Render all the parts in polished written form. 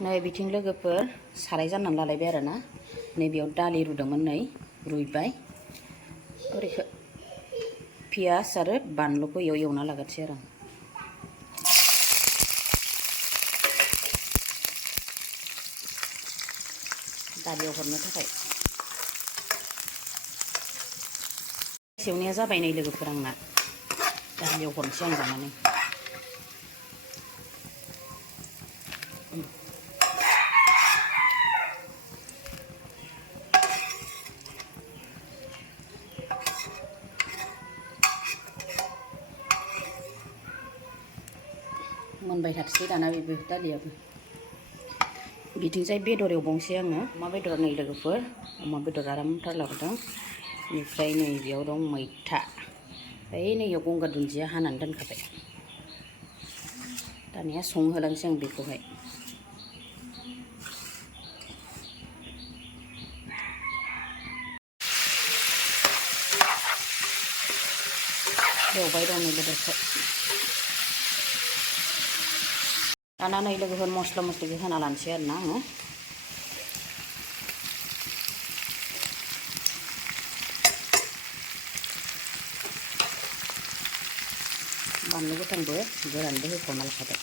नै बिथिं लोगोफोर साराय जाननानै लालायबाय आरोना नैबेयाव दालि रुदोंमोन नै रुइबाय ओरैखो पियास आरो बानलुखौ एवना लागोनसै आरो दालियाव हरनो थाखाय सेवनाया जाबाय नै लोगोफोर आंना दालियाव हरनोसै आं जानानै मोनबाय थाथोंसै दाना बेबो दालियाबो बिथिंजाय बेदर एवबावनोसै आङो अमा बेदर नै लोगोफोर अमा बेदर आरामथार लाबोदों बेनिफ्राय नै बेयाव दं मैथा ओमफ्राय नैयाव गंगार दुन्दिया हानानै दोनखाबाय दानिया संहोलांसै आं बेखौहाय एवबाय दं नै बेदरखौ दाना नै लोगोफोर मस्ला मस्लिखौ होना लानोसै आरोना आङो बानलु गोथांबो गोरानबो होखावना लाखाबाय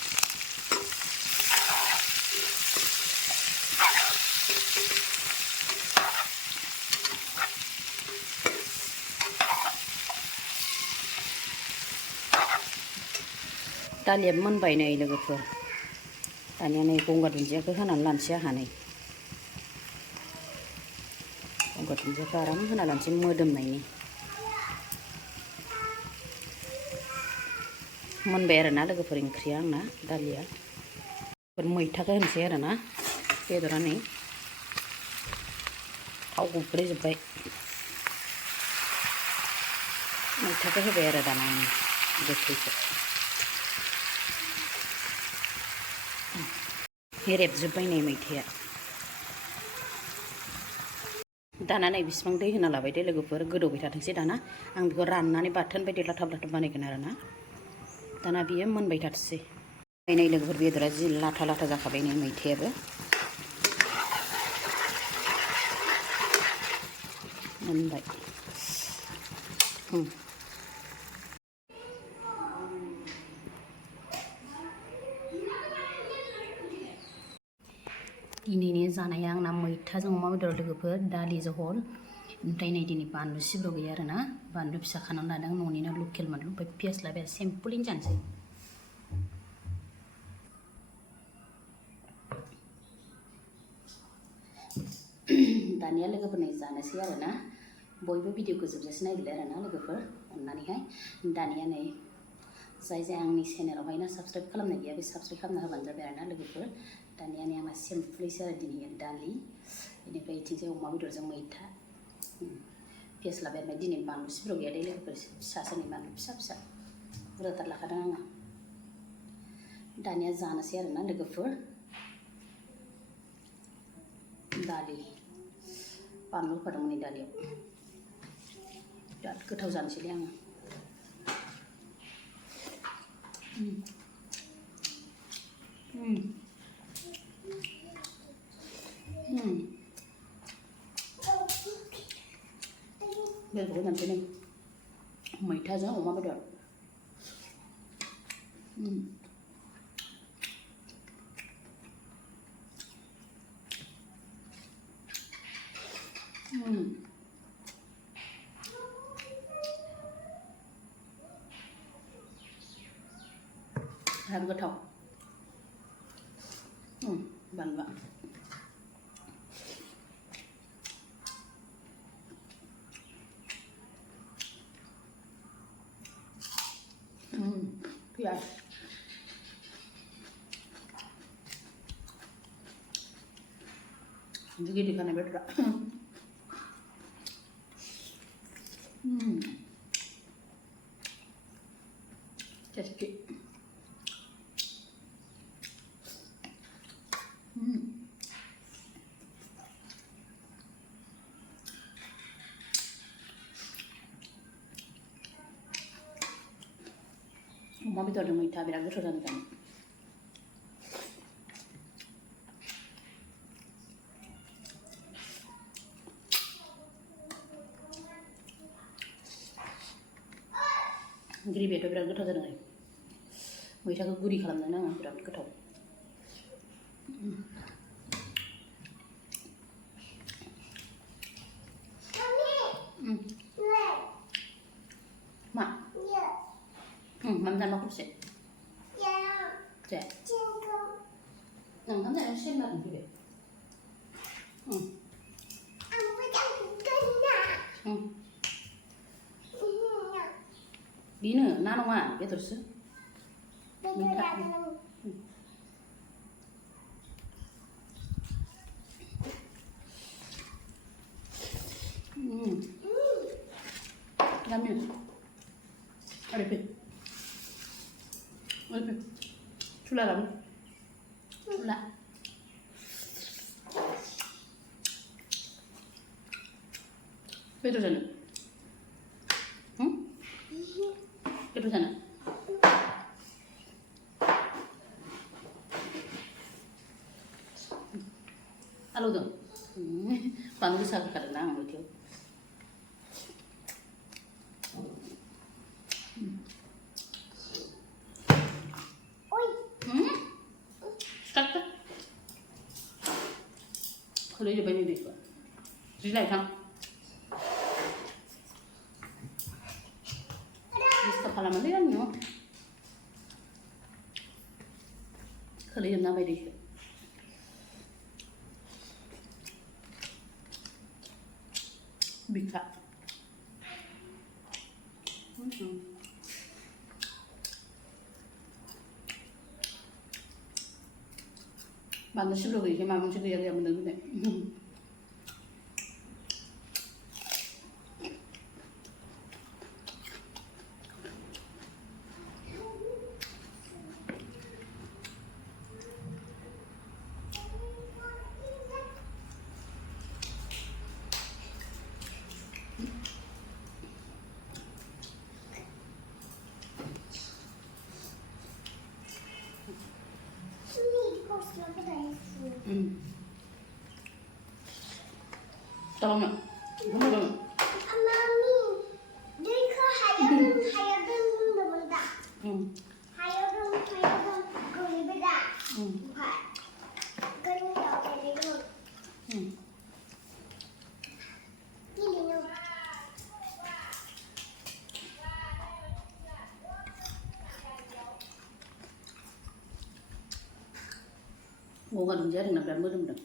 दालियाबो मोनबाय नै लोगोफोर दानिया नै गंगार दुन्दियाखौ होनानै लानोसै आंहा नै गंगार दुन्दियाखौ आराम होना लानोसै मोदोमनायनि मोनबाय आरोना लोगोफोर ओंख्रिया आंना दालिया मैथाखौ होनोसै आरोना बेदरा नै थाव गुब्लेजोब्बाय मैथाखौ होबाय आरो दाना आं गोखैखौ रेबजोब्बाय नै मैथाया दाना नै बिसिबां दै होना लाबाय दे लोगोफोर गोदौबाय थाथोंसै दाना आं बेखौ राननानै बाथोन बायदि लाथाब लाथाब बानायगोन आरोना दाना बियो मोनबाय थाथोंसै नै लोगोफोर बेदरा जि लाथा लाथा जाखाबाय नै मैथायाबो मोनबाय दिनैनि जानाया आंना मैथाजों अमा बेदर लोगोफोर दालि जहल ओमफ्राय नै दिनै बानलु सिब्र' गैया आरोना बानलु फिसा खानानै लादों न'निनो लकेल बानलु ओमफ्राय पियास लाबाय सिम्पोलैनो जानोसै दानिया लोगोफोर नै जानोसै आरोना बयबो भिडिअखौ जोबजासे नायगोन आरोना लोगोफोर अननानैहाय दानिया नै जाय आंनि चेनेलावहाय ना साबस्क्राइब खालामनाय गैया बे साबस्क्राइब खालामना होबानो जाबाय आरोना लोगोफोर दानिया नै आंना सिम्पलैसो आरो दिनै दालि बेनिफ्राय इथिंजाय अमा बेदरजों मैथा पियास लाबाय ओमफ्राय दिनै बानलु सिब्र' गैया दे लोगोफोर फिसासो नै बानलु फिसा फिसा बुरजाथार लाखादों आङो दानिया जानोसै आरोना लोगोफोर दालि बानलु होफादोंमोन नै दालियाव बिराद गोथाव जानोसैलै आङो बेदरखौ जानोसै नै मैथाजों अमा बेदर बिराद गोथाव बानलुआ पियास गिदिर खानाय बेदरा टेस्टी अमा बेदरजों मैथा बिराद गोथाव जानो जानो ग्रेभियाथ' बिराद गोथाव जादों आरो मैथाखौ गुरि खालामदों आङो बिराद गोथाव मा 맘 먹고 싶지? 자. 응, 감자는 실맛은 그래. 응. 응. 니는 나눠와 빼들었어? 라면. 아래피. 아래피. 출라라면. 출라. 빼들잖아. 응? 빼들잖아. 알로도. 방금 사갔거든 나 아무래도. 그래 이제 많이 됐어. 지나이 참. Bisa palaman dia kan yo. Kali yang namanya dia. Bisa. Bạn nó xíu rồi thì mà không xíu rồi mình đừng cái này. Tolong nak, tolong. Mami, dia ke hayadun benda. Hayadun guli beda. Bukan. Kan tak ada itu. Ini no. Ngô gần chết thì làm ra mới được.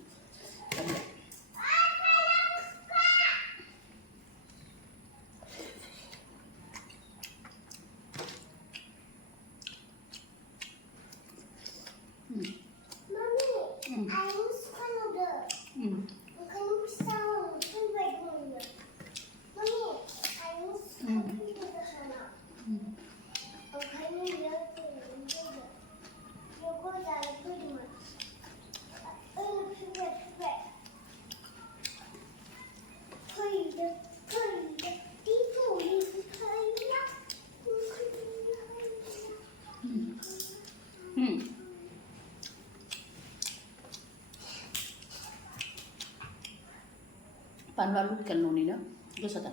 Ayam suka noodle. Bukan pisau. Kan baik dulu. Mami, ayam suka noodle sana. Bukan dia tu. Dia kau jalan tu di mana? Pipet. Kaya. Itu kaya. Panwalut kan noni na, gusto ta.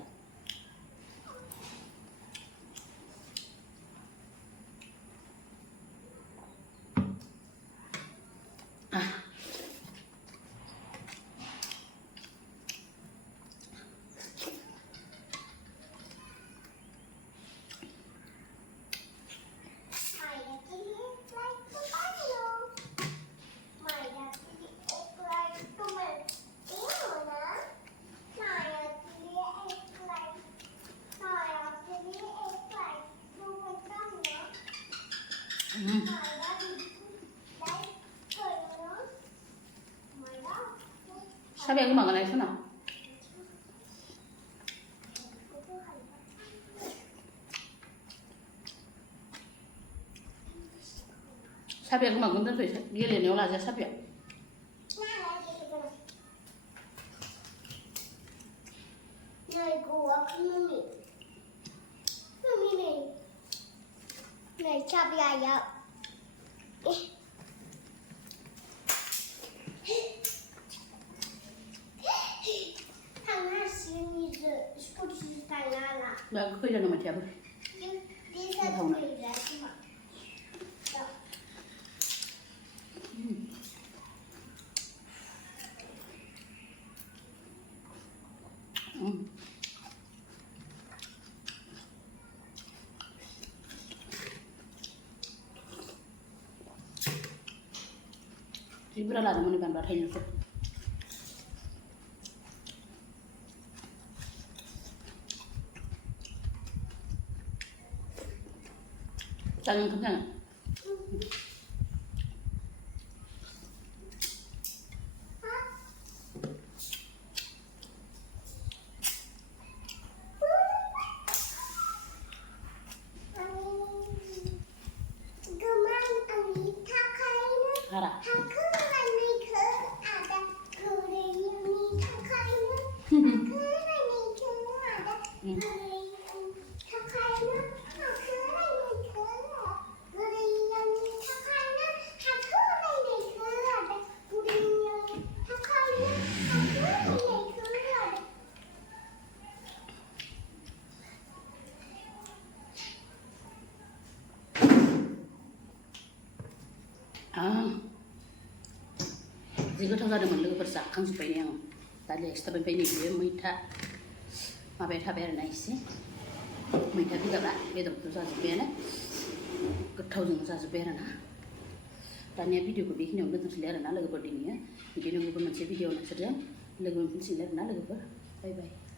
Sabi aku makan aja sana. Sabi aku makan tu dia ni olah aja sabi. Này cô ăn mì. Mì này. Này chắp ya ya. Thằng Hà xin đi rồi, cô chỉ tay la la. Dah aku kerja nama siapa? Dia बुरजा लादोंमोन बानलुआ थाइनैसो जानो ओंखाम जानो hara जि गोथाव जादोंमोन लोगोफोर जाखांजोब्बाय आं दालिया एसे थाबाय ओमफ्राय नैबे मैथा माबाया थाबाय आरोना एसे मैथा बिगाबा बेदरखौ जाजोब्बायानो गोथावजों जाजोब्बाय आरोना दानिया भिडिअखौ बेखिनियावनो दोनथ'सैलाय आरोना लोगोफोर दिनैयो बिदिनो गुबुन मोनसे भिडिअ नोंसोरजों लोगो मोनफिनसिगोन आरोना लोगोफोर बाय बाय